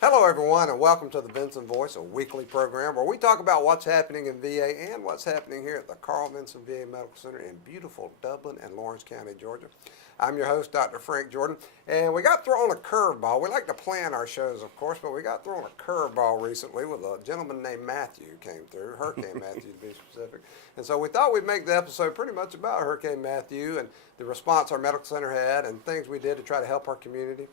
Hello, everyone, and welcome to the Vinson Voice, a weekly program where we talk about what's happening in VA and what's happening here at the Carl Vinson VA Medical Center in beautiful Dublin and Lawrence County, Georgia. I'm your host, Dr. Frank Jordan, and we got thrown a curveball. We like to plan our shows, of course, but we got thrown a curveball recently with a gentleman named Matthew who came through, Hurricane Matthew to be specific. And so we thought we'd make the episode pretty much about Hurricane Matthew and the response our medical center had and things we did to try to help our community.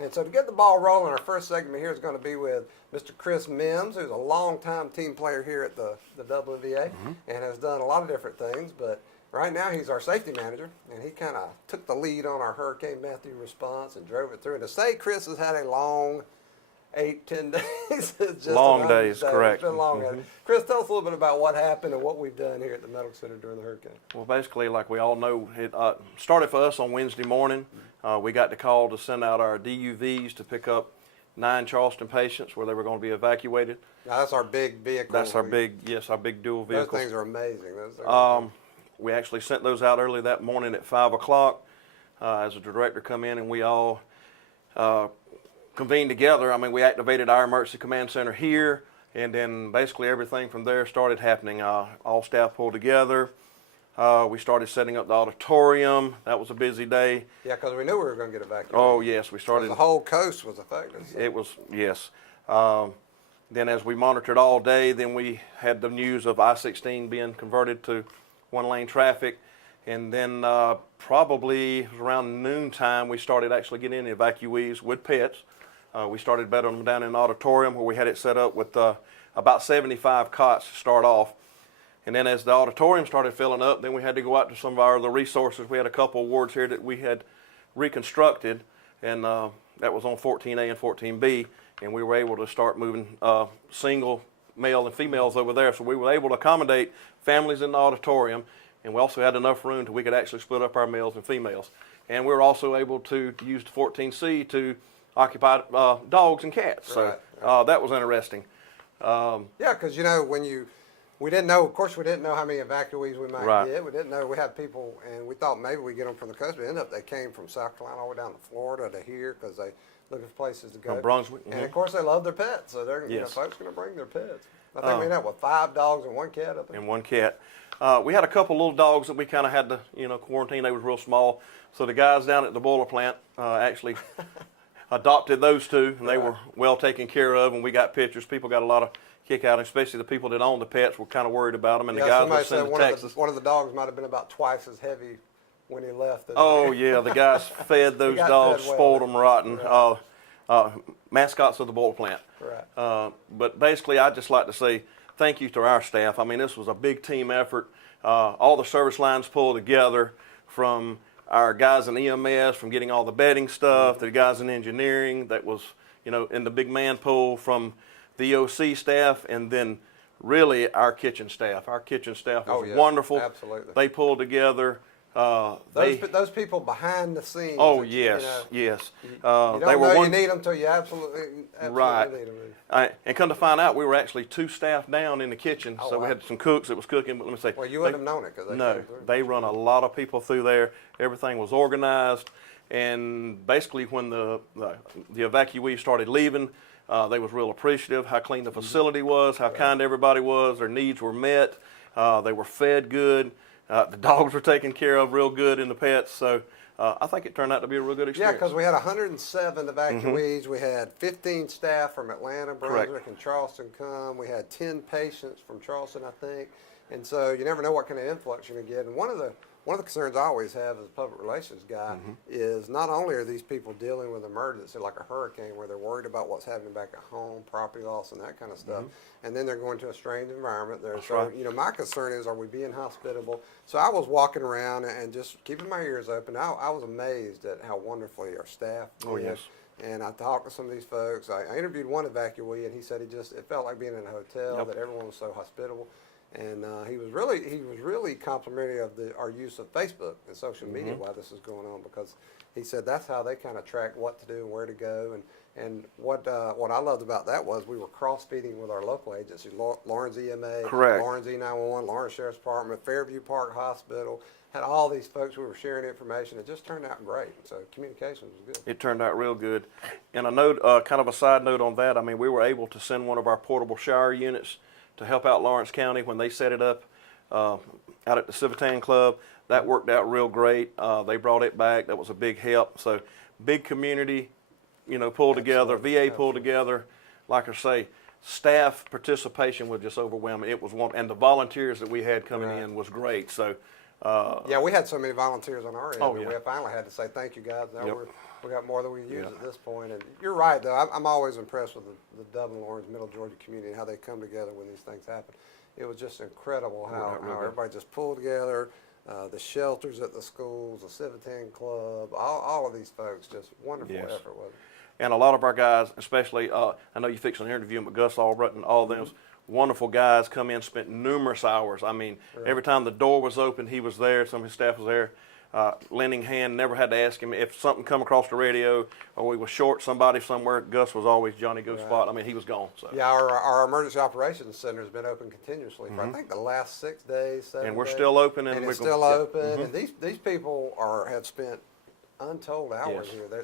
And so to get the ball rolling, our first segment here is going to be with Mr. Chris Mimbs, who's a longtime team player here at the Dublin VA and has done a lot of different things. But right now he's our safety manager, and he kind of took the lead on our Hurricane Matthew response and drove it through. And to say Chris has had a long 8-10 days is just long days, correct. It's been long. Chris, tell us a little bit about what happened and what we've done here at the medical center during the hurricane. Well, basically, like we all know, it started for us on Wednesday morning. We got the call to send out our DUVs to pick up 9 Charleston patients where they were going to be evacuated. Now, that's our big vehicle. That's our big dual vehicle. Those things are amazing. We actually sent those out early that morning at 5 o'clock as the director come in, and we all convened together. I mean, we activated our emergency command center here, and then basically everything from there started happening. All staff pulled together. We started setting up the auditorium. That was a busy day. Yeah, because we knew we were going to get evacuated. Oh, yes, we started. The whole coast was affected. So. It was, yes. Then as we monitored all day, then we had the news of I-16 being converted to one-lane traffic. And then probably around noontime, we started actually getting in evacuees with pets. We started bedding them down in the auditorium where we had it set up with about 75 cots to start off. And then as the auditorium started filling up, then we had to go out to some of our other resources. We had a couple of wards here that we had reconstructed, and that was on 14A and 14B, and we were able to start moving single male and females over there. So we were able to accommodate families in the auditorium, and we also had enough room to we could actually split up our males and females. And we were also able to use the 14C to occupy dogs and cats. So that was interesting. Yeah, because you know we didn't know. Of course, we didn't know how many evacuees we might get. We didn't know we had people, and we thought maybe we get them from the coast. But ended up they came from South Carolina all the way down to Florida to here because they looking for places to go. From Brunswick. And of course, they love their pets, so they're folks going to bring their pets. I think we ended up with 5 dogs and 1 cat. I think. And 1 cat. We had a couple little dogs that we kind of had to quarantine. They was real small, so the guys down at the boiler plant actually adopted those 2, and they were well taken care of. And we got pictures. People got a lot of kick out, especially the people that own the pets were kind of worried about them, and the guys were sent to Texas. One of the dogs might have been about twice as heavy when he left. Oh yeah, the guys fed those dogs, spoiled them rotten. Mascots of the boiler plant. Right. But basically, I'd just like to say thank you to our staff. I mean, this was a big team effort. All the service lines pulled together, from our guys in EMS, from getting all the bedding stuff, to the guys in engineering that was, in the big man pool, from the OC staff, and then really our kitchen staff. Our kitchen staff was wonderful. Absolutely. They pulled together. Those people behind the scenes. Oh, yes, yes. You don't know you need them until you absolutely need them. And come to find out, we were actually 2 staff down in the kitchen, so we had some cooks that was cooking. But let me say, well, you wouldn't have known it because they run a lot of people through there. Everything was organized, and basically when the evacuees started leaving, they was real appreciative how clean the facility was, how kind everybody was. Their needs were met. They were fed good. The dogs were taken care of real good, and the pets. So I think it turned out to be a real good experience. Yeah, because we had 107 evacuees. We had 15 staff from Atlanta, Brunswick, and Charleston come. We had 10 patients from Charleston, I think. And so you never know what kind of influx you're going to get. And one of the concerns I always have as a public relations guy is not only are these people dealing with emergency like a hurricane where they're worried about what's happening back at home, property loss and that kind of stuff, and then they're going to a strange environment. My concern is, are we being hospitable? So I was walking around and just keeping my ears open. I was amazed at how wonderfully our staff did. Oh, yes. And I talked to some of these folks. I interviewed one evacuee, and he said it felt like being in a hotel, that everyone was so hospitable. And he was really complimentary of our use of Facebook and social media while this is going on, because he said that's how they kind of track what to do and where to go. And what I loved about that was we were cross-feeding with our local agencies, Lawrence EMA, Correct. Lawrence E911, Lawrence Sheriff's Department, Fairview Park Hospital, had all these folks. We were sharing information. It just turned out great. So communication was good. It turned out real good. And a note, kind of a side note on that, I mean, we were able to send one of our portable shower units to help out Lawrence County when they set it up out at the Civitan Club. That worked out real great. They brought it back. That was a big help. So big community, pulled together, VA pulled together. Like I say, staff participation was just overwhelming. It was and the volunteers that we had coming in was great. So. Yeah, we had so many volunteers on our end. Oh, We yeah. finally had to say thank you, guys. Now Yep. we got more than we can use at this point. And you're right, though. I'm always impressed with the Dublin, Lawrence, Middle Georgia community and how they come together when these things happen. It was just incredible how everybody just pulled together. The shelters at the schools, the Civitan Club, all of these folks, just wonderful Yes. effort, wasn't it? And a lot of our guys, especially, I know you fixed an interview with Gus Allbritton, all of them, wonderful guys come in, spent numerous hours. I mean, every time the door was open, he was there, some of his staff was there, lending hand, never had to ask him. If something come across the radio or we were short somebody somewhere, Gus was always Johnny Go Spot. I mean, he was gone. So. Yeah, our emergency operations center has been open continuously for I think the last 6 days, 7 And we're days. still open. And we're it's still yeah. open. And these people have spent untold hours Yes. here.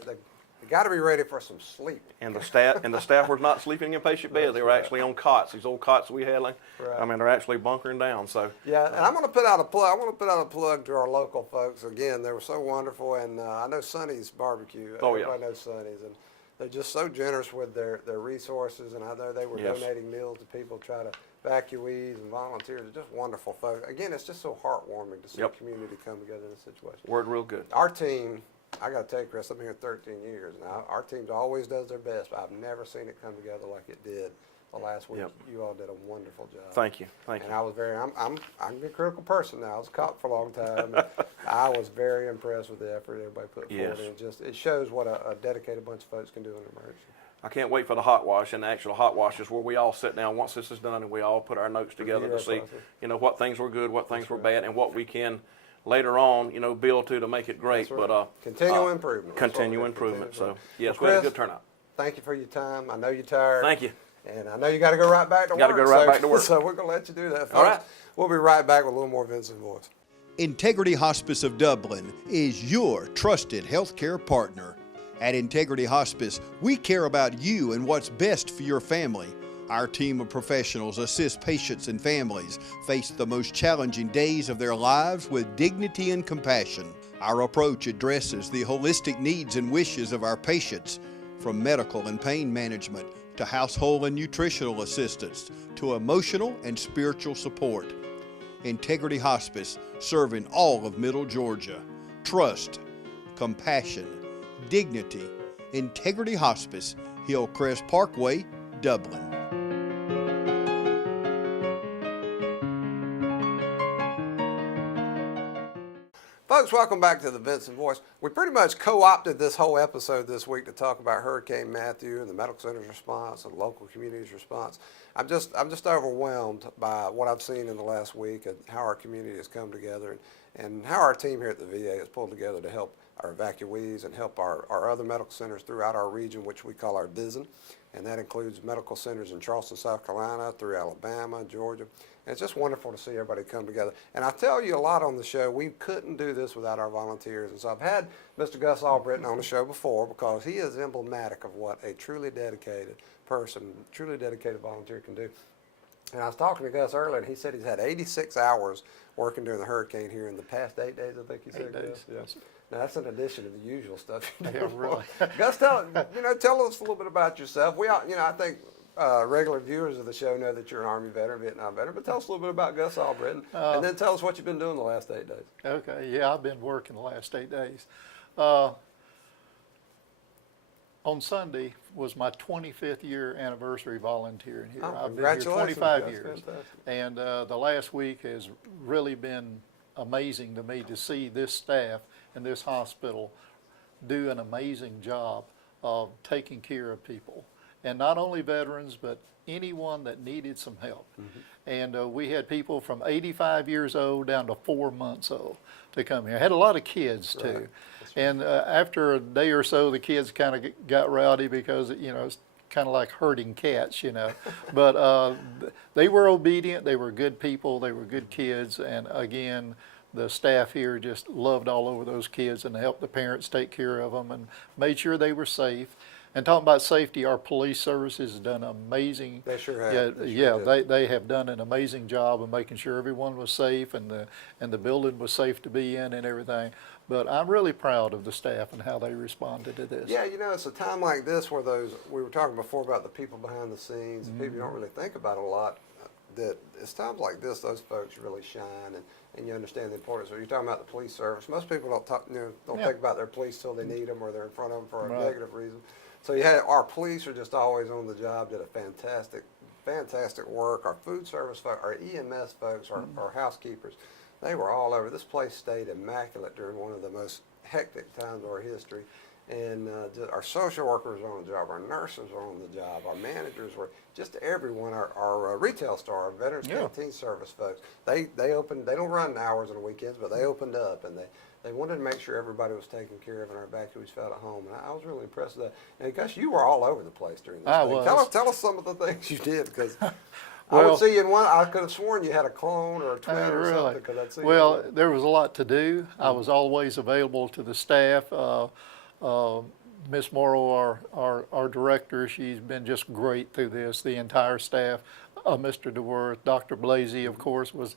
They got to be ready for some sleep. And the staff were not sleeping in patient beds. They were actually on cots. These old cots we had, I mean, they're actually bunkering down. So Yeah, and I'm going to put out a plug. I want to put out a plug to our local folks. Again, they were so wonderful, and I know Sonny's Barbecue. Oh, yeah. Everybody knows Sonny's, and they're just so generous with their resources. And I know they were Yes. donating meals to people, try to evacuees and volunteers. They're just wonderful folks. Again, it's just so heartwarming to see a community come together in this situation. worked real good. Our team, I got to tell you, Chris, I'm here 13 years now. Our team always does their best, but I've never seen it come together like it did the last week. Yep. You all did a wonderful job. Thank you. And I was I'm a critical person now. I was a cop for a long time. And I was very impressed with the effort everybody put forward. Yes. And it shows what a dedicated bunch of folks can do in an emergency. I can't wait for the hot wash, and the actual hot wash is where we all sit down once this is done and we all put our notes together to see, what things were good, what things were bad, and what we can later on, build to make it great. Right. But continual improvement. Continue improvement. So yes, Well, we had a Chris, good turnout. Thank you for your time. I know you're tired. Thank you. And I know you got to go right back to work. Gotta go right back to work. So we're going to let you do that, folks. All right. We'll be right back with a little more Vinson Voice. Integrity Hospice of Dublin is your trusted healthcare partner. At Integrity Hospice, we care about you and what's best for your family. Our team of professionals assist patients and families face the most challenging days of their lives with dignity and compassion. Our approach addresses the holistic needs and wishes of our patients, from medical and pain management to household and nutritional assistance to emotional and spiritual support. Integrity Hospice, serving all of Middle Georgia. Trust, compassion, dignity. Integrity Hospice, Hillcrest Parkway, Dublin. Folks, welcome back to the Vinson Voice. We pretty much co-opted this whole episode this week to talk about Hurricane Matthew and the medical center's response and local community's response. I'm just overwhelmed by what I've seen in the last week and how our community has come together and how our team here at the VA has pulled together to help our evacuees and help our other medical centers throughout our region, which we call our DISN. And that includes medical centers in Charleston, South Carolina, through Alabama, Georgia. And it's just wonderful to see everybody come together. And I tell you a lot on the show, we couldn't do this without our volunteers. And so I've had Mr. Gus Allbritton on the show before because he is emblematic of what a truly dedicated person, truly dedicated volunteer can do. And I was talking to Gus earlier, and he said he's had 86 hours working during the hurricane here in the past 8 days, I think he said. 8 days. Gus? Yeah. Now, that's in addition to the usual stuff you do. Yeah, really. Gus, tell us a little bit about yourself. We all, I think regular viewers of the show know that you're an Army veteran, Vietnam veteran, but tell us a little bit about Gus Allbritton, and then tell us what you've been doing the last 8 days. Okay, yeah, I've been working the last 8 days. On Sunday was my 25th year anniversary volunteering here. Oh, I've been here congratulations. 25 That's years. fantastic. And the last week has really been amazing to me to see this staff and this hospital do an amazing job of taking care of people. And not only veterans, but anyone that needed some help. And we had people from 85 years old down to 4 months old to come here. I had a lot of kids too. Right. And after a day or so, the kids kind of got rowdy because, you know, it's kind of like herding cats, you know. But they were obedient. They were good people. They were good kids. And again, the staff here just loved all over those kids and helped the parents take care of them and made sure they were safe. And talking about safety, our police services have done amazing. They sure have. Yeah, They sure did. they have done an amazing job of making sure everyone was safe and the building was safe to be in and everything. But I'm really proud of the staff and how they responded to this. Yeah, you know, it's a time like this where we were talking before about the people behind the scenes, and people you don't really think about a lot, that it's times like this, those folks really shine, and you understand the importance. So you're talking about the police service. Most people don't think about their police till they need them or they're in front of them for a negative reason. So our police are just always on the job, did a fantastic work. Our food service folks, our EMS folks, our housekeepers, they were all over. This place stayed immaculate during one of the most hectic times of our history. And our social workers were on the job, our nurses were on the job, our managers were, just everyone, our retail store, our Veterans Canteen Service folks, they opened, they don't run hours on the weekends, but they opened up and they wanted to make sure everybody was taken care of and our evacuees felt at home. And I was really impressed with that. And Gus, you were all over the place during this thing. Was. Tell us some of the things you did, because I Well, would see you in one, I could have sworn you had a clone or a twin or really? something, because I'd see Well, there was a lot to do. I was always available to the staff. Miss Morrow, our director, she's been just great through this. The entire staff, Mr. DeWorth, Dr. Blasey, of course, was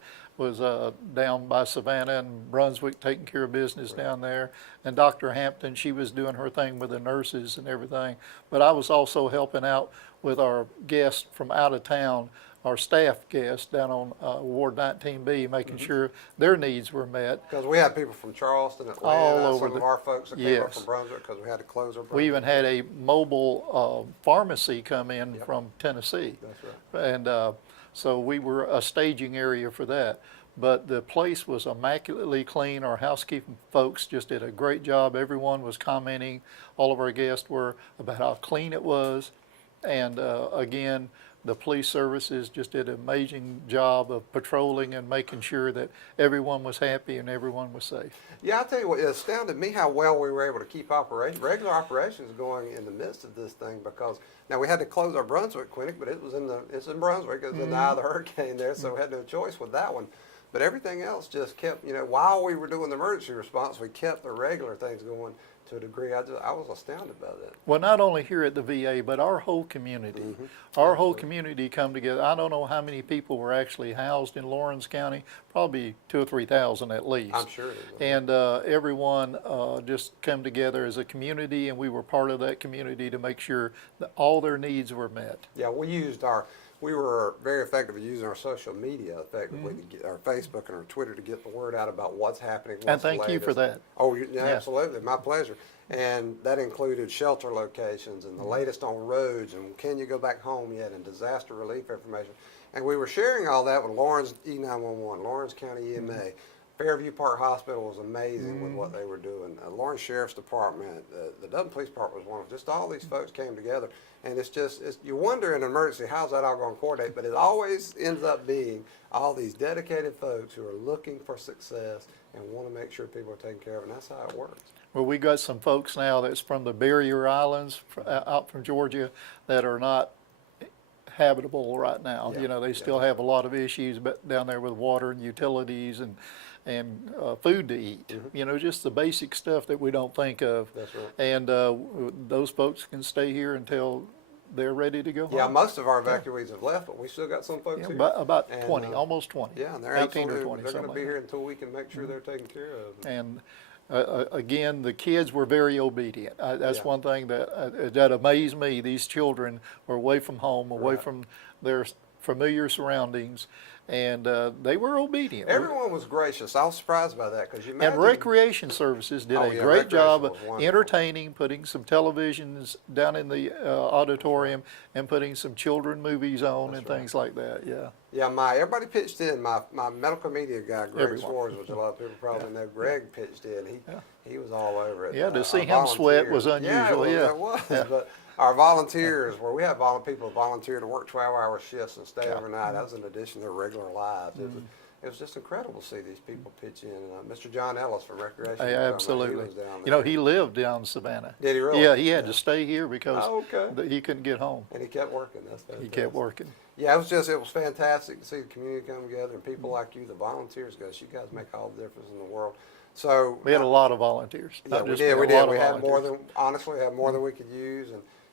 down by Savannah and Brunswick taking care of business down there. And Dr. Hampton, she was doing her thing with the nurses and everything. But I was also helping out with our guests from out of town, our staff guests down on Ward 19B, making sure their needs were met. Because we had people from Charleston, Atlanta, All over some of our folks that came up from Yes. Brunswick, because we had to close our We even had a mobile pharmacy come in from Tennessee. That's right. And so we were a staging area for that. But the place was immaculately clean. Our housekeeping folks just did a great job. Everyone was commenting, all of our guests were, about how clean it was. And again, the police services just did an amazing job of patrolling and making sure that everyone was happy and everyone was safe. Yeah, I'll tell you what, it astounded me how well we were able to keep regular operations going in the midst of this thing, because now we had to close our Brunswick clinic, but it's in Brunswick, it's in the eye of the hurricane there, so we had no choice with that one. But everything else just kept, while we were doing the emergency response, we kept the regular things going to a degree. I was astounded by that. Well, not only here at the VA, but our whole community. Our whole community come together. I don't know how many people were actually housed in Lawrence County, probably 2,000 or 3,000 at least. I'm sure it is. And everyone just come together as a community, and we were part of that community to make sure that all their needs were met. Yeah, we were very effective at using our social media effectively to get our Facebook and our Twitter to get the word out about what's happening. And thank you for that. Oh, yeah, absolutely, my pleasure. And that included shelter locations and the latest on roads and can you go back home yet, and disaster relief information. And we were sharing all that with Lawrence E911, Lawrence County EMA. Fairview Park Hospital was amazing with what they were doing. Lawrence Sheriff's Department, the Dublin Police Department was one of them. Just all these folks came together. And you wonder in an emergency, how's that all going to coordinate? But it always ends up being all these dedicated folks who are looking for success and want to make sure people are taken care of, and that's how it works. Well, we got some folks now that's from the barrier islands out from Georgia that are not habitable right now. Yeah, They still have a lot of issues down there with water and utilities and food to eat. Just the basic stuff that we don't think of. That's right. And those folks can stay here until they're ready to go home. Yeah, most of our evacuees have left, but we still got some folks here. About And, 20, almost 20. Yeah, and they're 18 absolutely, or 20, they're going to something be like here until we can make sure they're taken care of. And again, the kids were very obedient. That's Yeah. one thing that amazed me. These children were away from home, away Right. from their familiar surroundings, and they were obedient. Everyone was gracious. I was surprised by that, because you imagine. And recreation services did Oh, a yeah, great job recreation of was wonderful. entertaining, putting some televisions down in the auditorium and putting some children movies on and things like that. Yeah. Yeah, everybody pitched in. My medical media guy, Greg Everyone. Swartz, which a lot of people probably know. Greg pitched in. He was all over it. Yeah, to see Our him sweat volunteers- was unusual, yeah. It was. But our volunteers, where we have people volunteer to work 12-hour shifts and stay overnight, that was in addition to their regular lives. it was just incredible to see these people pitch in. And Mr. John Ellis from Recreation. Hey, he was absolutely. down there. You know, he lived down in Savannah. Did he really? Yeah, he had to stay here because Oh, okay. he couldn't get home. And he kept working. That's He fantastic. kept working. Yeah, it was fantastic to see the community come together and people like you, the volunteers, guys. You guys make all the difference in the world. So We had a lot of volunteers. Yeah, Not we just did. me, We a did. lot We of had more volunteers. than honestly, we had more than we could use,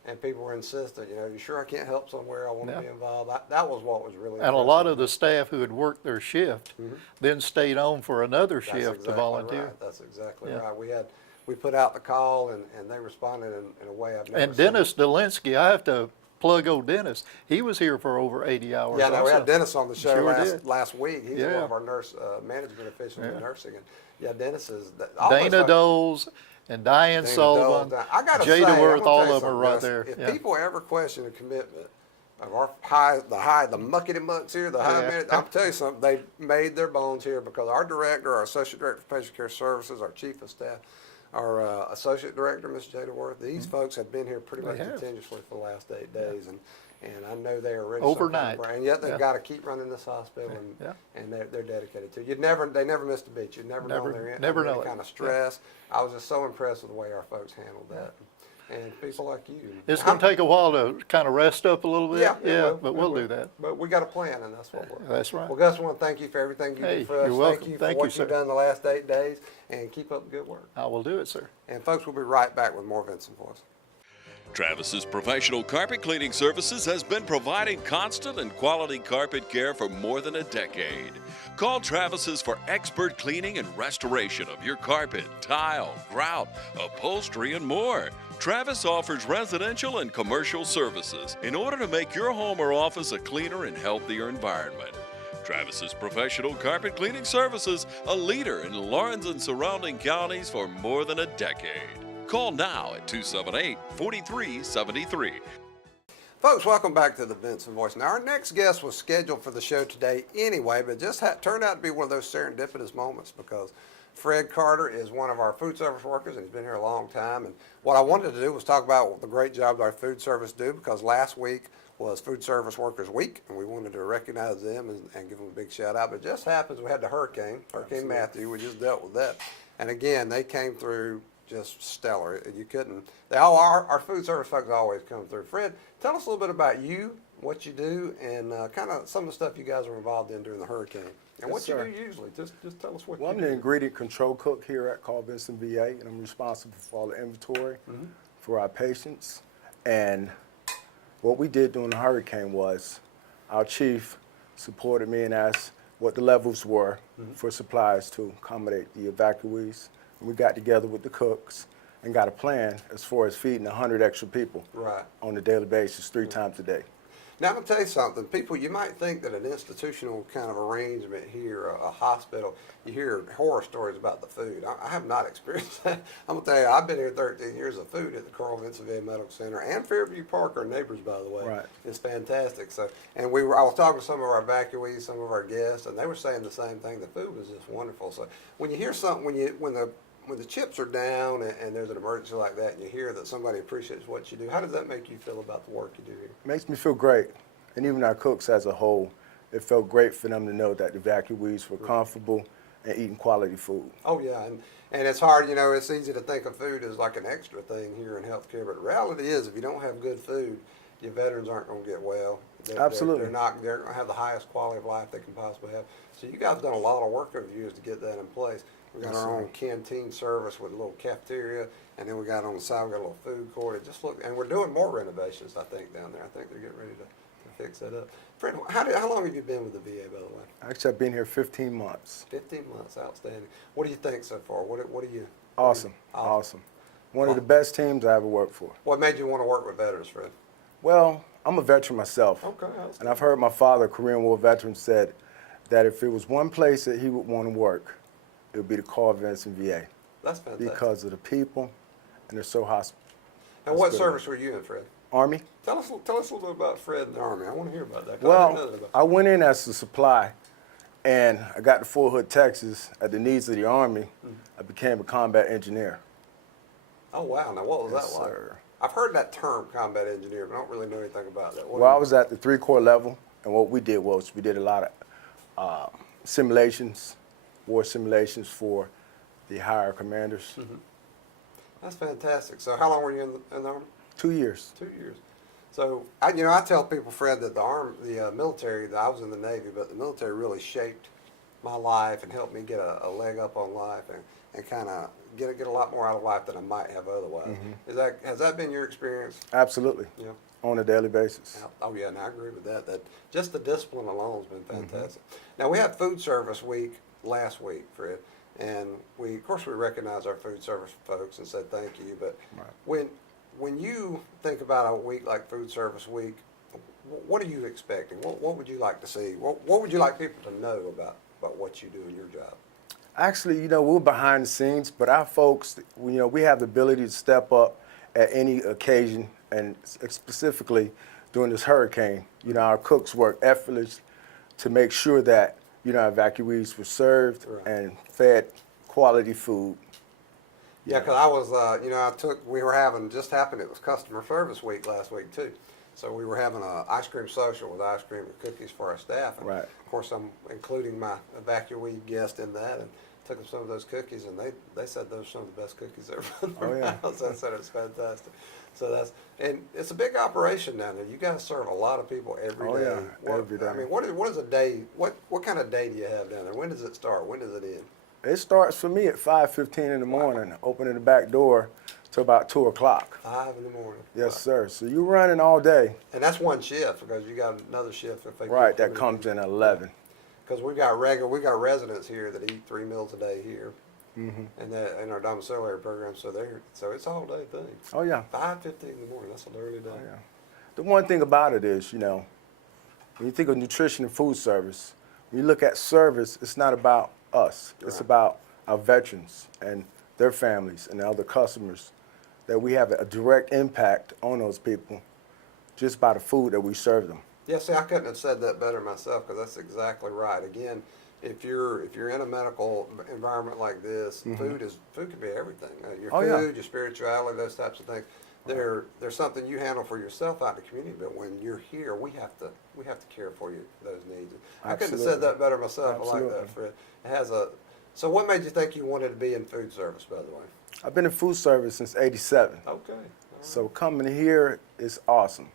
and people were insistent. You know, you sure I can't help somewhere? I want to Yeah. be involved. That was what was really. And a lot impressive. of the staff who had worked their shift then stayed on for another That's shift exactly to volunteer. Right. That's exactly Yeah. right. We put out the call, and they responded in a way I've never And seen. Dennis Delinsky, I have to plug old Dennis. He was here for over 80 hours. Yeah, no, we also. had Dennis on the show Sure last week. He's one Yeah. of our nurse management officials in Yeah. nursing, and yeah, Dennis is. Dana Doles and Diane Sullivan, I gotta Jay say, I'm DeWorth, gonna all tell you of them are something, right Gus. there. If Yeah. people ever question the commitment of our the muckety mucks here, the high Yeah. minute, I'll tell you something. They made their bones here because our director, our associate director for patient care services, our chief of staff, our associate director, Mr. Jay DeWorth, these folks have been here pretty They much have. continuously for the last 8 days, and I know they are ready. Overnight. And yet they've Yeah. got to keep running this hospital, and Yeah. and they're dedicated to it. They never missed a beat. You'd never know Never- they're in never under know any it. kind of stress. I was just so impressed with the way our folks handled that, and people like you. It's going to take a while to kind of rest up a little bit. Yeah, it will. but It we'll will. do that. But we got a plan, and that's what we're. That's right. Well, Gus, I want to thank you for everything you Hey, did for us. you're welcome. Thank you Thank for you, what you've sir. done the last 8 days, and keep up the good work. I will do it, sir. And folks, we'll be right back with more Vinson Voice. Travis's professional carpet cleaning services has been providing constant and quality carpet care for more than a decade. Call Travis's for expert cleaning and restoration of your carpet, tile, grout, upholstery, and more. Travis offers residential and commercial services in order to make your home or office a cleaner and healthier environment. Travis's professional carpet cleaning services, a leader in Lawrence and surrounding counties for more than a decade. Call now at 278-4373. Folks, welcome back to the Vinson Voice. Now, our next guest was scheduled for the show today anyway, but just turned out to be one of those serendipitous moments because Fred Carter is one of our food service workers, and he's been here a long time. And what I wanted to do was talk about the great job that our food service do, because last week was Food Service Workers Week, and we wanted to recognize them and give them a big shout out. But it just happens we had the Hurricane Matthew. We just dealt with that. And again, they came through just stellar. You couldn't. Our food service folks always come through. Fred, tell us a little bit about you, what you do, and kind of some of the stuff you guys were involved in during the hurricane, and Yes, what sir. you do usually. Just tell us what Well, I'm you the do. ingredient control cook here at Carl Vinson VA, and I'm responsible for all the inventory for our patients. And what we did during the hurricane was our chief supported me and asked what the levels were for supplies to accommodate the evacuees. And we got together with the cooks and got a plan as far as feeding 100 extra people Right. on a daily basis, 3 times a day. Now, I'm going to tell you something. People, you might think that an institutional kind of arrangement here, a hospital, you hear horror stories about the food. I have not experienced that. I'm going to tell you, I've been here 13 years of food at the Carl Vinson VA Medical Center and Fairview Park, our neighbors, by the way. Right. It's fantastic. So, and I was talking to some of our evacuees, some of our guests, and they were saying the same thing. The food was just wonderful. So when you hear something, when the chips are down and there's an emergency like that, and you hear that somebody appreciates what you do, how does that make you feel about the work you do here? Makes me feel great. And even our cooks as a whole, it felt great for them to know that the evacuees were comfortable and eating quality food. Oh yeah, and it's hard, it's easy to think of food as like an extra thing here in healthcare, but the reality is if you don't have good food, your veterans aren't going to get well. Absolutely. They're going to have the highest quality of life they can possibly have. So you guys have done a lot of work over the years to get that in place. We got Yes, our sir. own canteen service with a little cafeteria, and then we got on the side, we got a little food court. It just look, and we're doing more renovations, I think, down there. I think they're getting ready to fix that up. Fred, how long have you been with the VA, by the way? Actually, I've been here 15 months. 15 months, outstanding. What do you think so far? What do you? Awesome, awesome. One of the best teams I ever worked for. What made you want to work with veterans, Fred? Well, I'm a veteran myself. Okay, And I've heard my father, a Korean War veteran, said that if it was one place that he would want to work, it would be the Carl Vinson VA that's fantastic. because of the people, and they're so hospitable. And what service were you in, Fred? Army? Tell us a little bit about Fred and the Army. I want to hear about that. 'Cause I didn't know Well, that about I went in as a supply, and I got to Fort Hood, Texas, at the needs of the Army. I became a combat engineer. Oh, wow. Now, what was Yes, that like? sir. I've heard that term, combat engineer, but I don't really know anything about that. Well, I was at the 3 Corps level, and what we did was we did a lot of simulations, war simulations for the higher commanders. That's fantastic. So how long were you in the Army? 2 years. 2 years. So I tell people, Fred, that the military. I was in the Navy, but the military really shaped my life and helped me get a leg up on life and kind of get a lot more out of life than I might have otherwise. Has that been your experience? Absolutely. Yeah. On a daily basis. Oh yeah, and I agree with that. That just the discipline alone has been fantastic. Now we had Food Service Week last week, Fred, and of course we recognize our food service folks and said thank you. But when you think about a week like Food Service Week, what are you expecting? What would you like to see? What would you like people to know about what you do in your job? Actually, we're behind the scenes, but our folks, we have the ability to step up at any occasion, and specifically during this hurricane. Our cooks work effortlessly to make sure that, our evacuees were served and fed quality food. Yeah, because I was, we were having, just happened, it was Customer Service Week last week too. So we were having an ice cream social with ice cream and cookies for our staff. And of course, I'm including my evacuee guest in that, and took them some of those cookies, and they said those are some of the best cookies ever in their house. I said it's fantastic. So and it's a big operation down there. You guys serve a lot of people every day. Every day. I mean, what is a day? What kind of day do you have down there? When does it start? When does it end? It starts for me at 5:15 in the morning, opening the back door to about 2 o'clock. 5 in the morning. Yes, sir. So you're running all day. And that's one shift, because you got another shift if they that comes in at 11. Because we got residents here that eat 3 meals a day here, and that in our domiciliary program. So it's a whole day thing. Oh yeah. 5:15 in the morning. That's an early day. Oh yeah. The one thing about it is, when you think of nutrition and food service, when you look at service, it's not about us. It's about our veterans and their families and the other customers, that we have a direct impact on those people just by the food that we serve them. Yeah, see, I couldn't have said that better myself, because that's exactly right. Again, if you're in a medical environment like this, food can be everything. Your food, your spirituality, those types of things. There's something you handle for yourself out in the community, but when you're here, we have to care for you, those needs. I couldn't have said that better myself. Absolutely. I like that, Fred. It has So what made you think you wanted to be in food service, by the way? I've been in food service since '87. Okay. So coming here is awesome.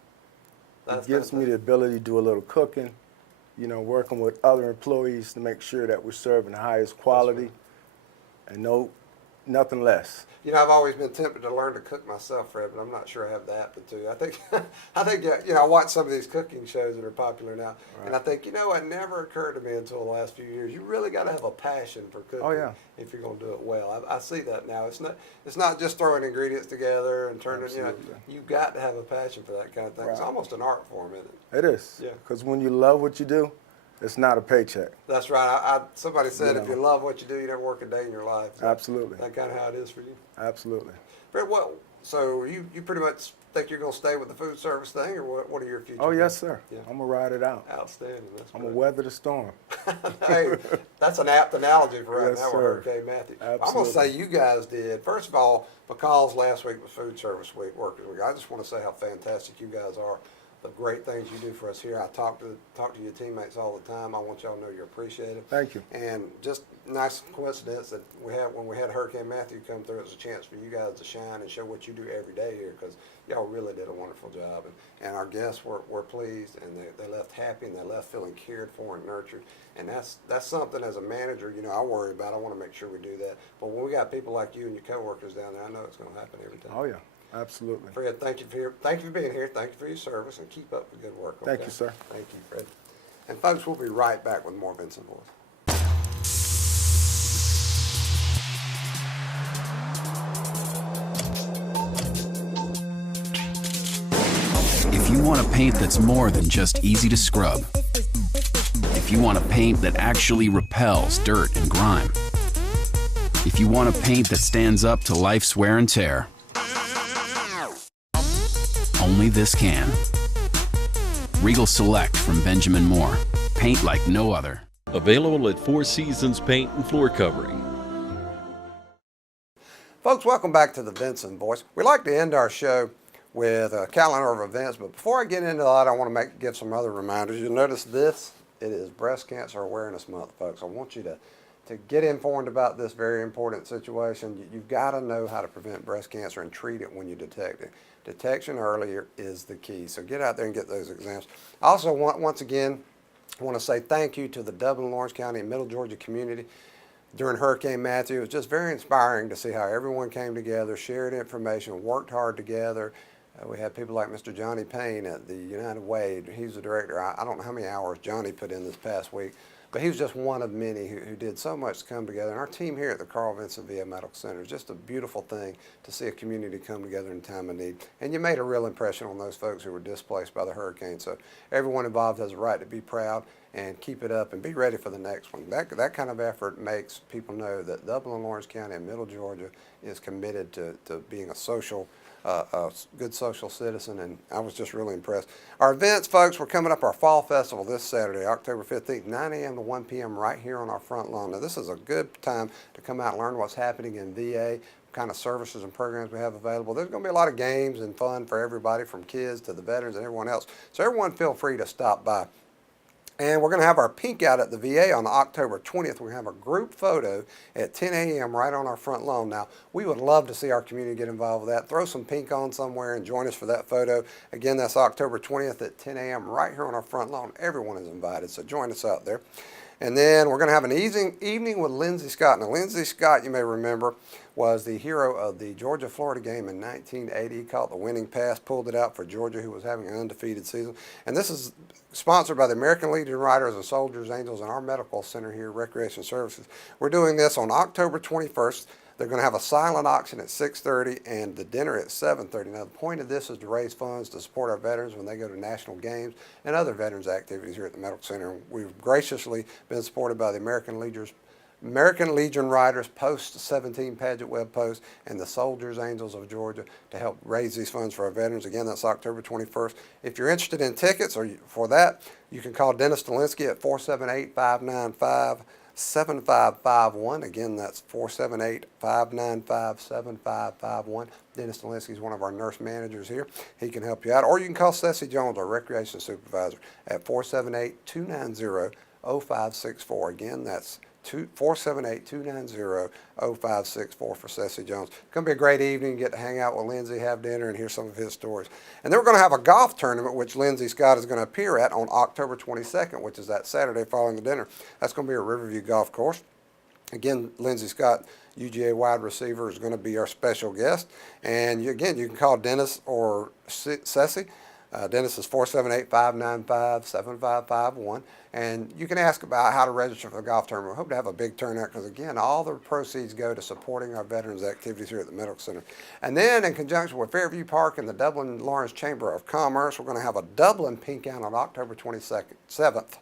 It gives me the ability to do a little cooking, working with other employees to make sure that we're serving the highest quality and nothing less. I've always been tempted to learn to cook myself, Fred, but I'm not sure I have the aptitude. I think I watch some of these cooking shows that are popular now, and I think, it never occurred to me until the last few years. You really got to have a passion for cooking if you're going to do it well. I see that now. It's not just throwing ingredients together and turning. You've got to have a passion for that kind of thing. It's almost an art form, isn't it? It is. Yeah. Because when you love what you do, it's not a paycheck. That's right. Somebody said if you love what you do, you never work a day in your life. So Absolutely. That's kind of how it is for you. Absolutely. Fred, so you pretty much think you're going to stay with the food service thing, or what are your future Oh, plans? yes, sir. Yeah. I'm going to ride it out. Outstanding. I'm going to weather the storm. Hey, that's an apt analogy for right Yes, now sir. with Hurricane Matthew. Absolutely. I'm going to say you guys did. First of all, because last week was Food Service Week, Workers Week, I just want to say how fantastic you guys are. The great things you do for us here. I talk to your teammates all the time. I want y'all to know you're appreciated. Thank you. And just nice coincidence that when we had Hurricane Matthew come through, it was a chance for you guys to shine and show what you do every day here, because y'all really did a wonderful job. And our guests were pleased, and they left happy, and they left feeling cared for and nurtured. And that's something as a manager, I worry about. I want to make sure we do that. But when we got people like you and your coworkers down there, I know it's going to happen every time. Oh, yeah. Absolutely. Fred, thank you for being here. Thank you for your service, and keep up the good work. Okay? Thank you, sir. Thank you, Fred. And folks, we'll be right back with more Vinson Voice. If you want a paint that's more than just easy to scrub, if you want a paint that actually repels dirt and grime, if you want a paint that stands up to life's wear and tear, only this can. Regal Select from Benjamin Moore. Paint like no other. Available at Four Seasons Paint and Floor Covering. Folks, welcome back to the Vinson Voice. We like to end our show with a calendar of events, but before I get into that, I want to give some other reminders. You'll notice this It is Breast Cancer Awareness Month, folks. I want you to get informed about this very important situation. You've got to know how to prevent breast cancer and treat it when you detect it. Detection earlier is the key. So get out there and get those exams. I also once again want to say thank you to the Dublin, Lawrence County, and Middle Georgia community during Hurricane Matthew. It was just very inspiring to see how everyone came together, shared information, worked hard together. We had people like Mr. Johnny Payne at the United Way. He's the director. I don't know how many hours Johnny put in this past week, but he was just one of many who did so much to come together. And our team here at the Carl Vinson VA Medical Center is just a beautiful thing to see a community come together in time of need. And you made a real impression on those folks who were displaced by the hurricane. So everyone involved has a right to be proud and keep it up and be ready for the next one. That kind of effort makes people know that Dublin, Lawrence County, and Middle Georgia is committed to being a good social citizen, and I was just really impressed. Our events, folks, we're coming up our Fall Festival this Saturday, October 15th, 9 a.m. to 1 p.m. right here on our front lawn. Now, this is a good time to come out and learn what's happening in VA, what kind of services and programs we have available. There's going to be a lot of games and fun for everybody, from kids to the veterans and everyone else. So everyone feel free to stop by. And we're going to have our pink out at the VA on October 20th. We're going to have a group photo at 10 a.m. right on our front lawn. Now, we would love to see our community get involved with that. Throw some pink on somewhere and join us for that photo. Again, that's October 20th at 10 a.m. right here on our front lawn. Everyone is invited, so join us out there. And then we're going to have an evening with Lindsey Scott. Now, Lindsey Scott, you may remember, was the hero of the Georgia-Florida game in 1980. He caught the winning pass, pulled it out for Georgia, who was having an undefeated season. And this is sponsored by the American Legion Riders and Soldiers Angels and our medical center here, Recreation Services. We're doing this on October 21st. They're going to have a silent auction at 6:30 and the dinner at 7:30. Now, the point of this is to raise funds to support our veterans when they go to national games and other veterans activities here at the Medical Center. We've graciously been supported by the American Legion Riders Post-17 Pageant web post and the Soldiers Angels of Georgia to help raise these funds for our veterans. Again, that's October 21st. If you're interested in tickets for that, you can call Dennis Dolinsky at 478-595-7551. Again, that's 478-595-7551. Dennis Dolinsky is one of our nurse managers here. He can help you out. Or you can call Ceci Jones, our recreation supervisor, at 478-290-0564. Again, that's 478-290-0564 for Ceci Jones. It's going to be a great evening. Get to hang out with Lindsey, have dinner, and hear some of his stories. And then we're going to have a golf tournament, which Lindsey Scott is going to appear at on October 22nd, which is that Saturday following the dinner. That's going to be at Riverview Golf Course. Again, Lindsey Scott, UGA wide receiver, is going to be our special guest. And you can call Dennis or Ceci. Dennis is 478-595-7551. And you can ask about how to register for the golf tournament. We hope to have a big turnout because, again, all the proceeds go to supporting our veterans' activities here at the Medical Center. And then, in conjunction with Fairview Park and the Dublin Lawrence Chamber of Commerce, we're going to have a Dublin Pink Out on October 27th.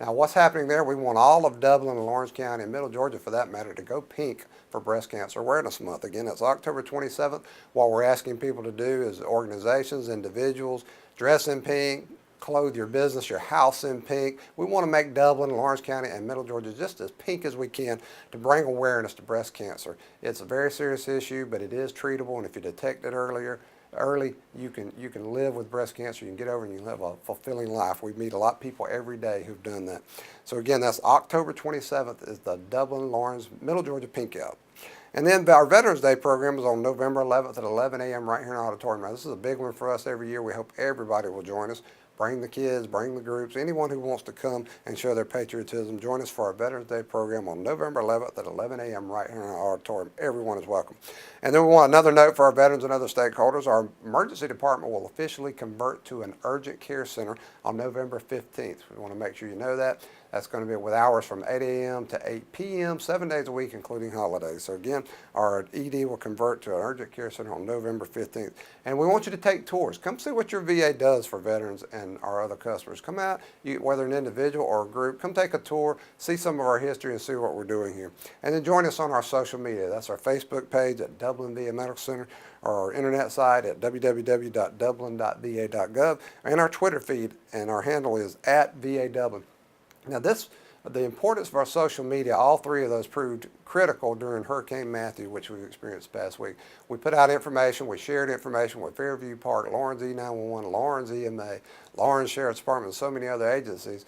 Now, what's happening there? We want all of Dublin and Lawrence County and Middle Georgia, for that matter, to go pink for Breast Cancer Awareness Month. Again, it's October 27th. What we're asking people to do is organizations, individuals, dress in pink, clothe your business, your house in pink. We want to make Dublin, Lawrence County, and Middle Georgia just as pink as we can to bring awareness to breast cancer. It's a very serious issue, but it is treatable, and if you detect it early, you can live with breast cancer. You can get over it and you can live a fulfilling life. We meet a lot of people every day who've done that. So again, that's October 27th is the Dublin, Lawrence, Middle Georgia Pink Out. And then our Veterans Day program is on November 11th at 11 a.m. right here in the auditorium. Now, this is a big one for us every year. We hope everybody will join us. Bring the kids, bring the groups, anyone who wants to come and show their patriotism. Join us for our Veterans Day program on November 11th at 11 a.m. right here in our auditorium. Everyone is welcome. And then we want another note for our veterans and other stakeholders. Our emergency department will officially convert to an urgent care center on November 15th. We want to make sure you know that. That's going to be with hours from 8 a.m. to 8 p.m., 7 days a week, including holidays. So again, our ED will convert to an urgent care center on November 15th. And we want you to take tours. Come see what your VA does for veterans and our other customers. Come out, whether an individual or a group, come take a tour, see some of our history and see what we're doing here. And then join us on our social media. That's our Facebook page at Dublin VA Medical Center, or our internet site at www.dublin.va.gov, and our Twitter feed, and our handle is @VA Dublin. Now the importance of our social media, all three of those proved critical during Hurricane Matthew, which we've experienced this past week. We put out information, we shared information with Fairview Park, Lawrence E911, Lawrence EMA, Lawrence Sheriff's Department, and so many other agencies,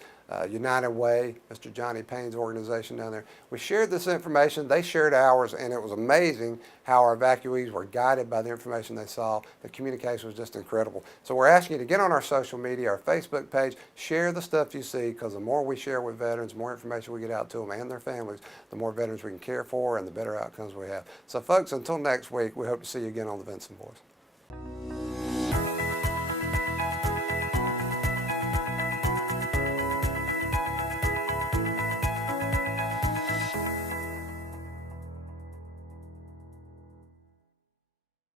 United Way, Mr. Johnny Payne's organization down there. We shared this information, they shared ours, and it was amazing how our evacuees were guided by the information they saw. The communication was just incredible. So we're asking you to get on our social media, our Facebook page, share the stuff you see, because the more we share with veterans, the more information we get out to them and their families, the more veterans we can care for and the better outcomes we have. So folks, until next week, we hope to see you again on the Vinson Voice.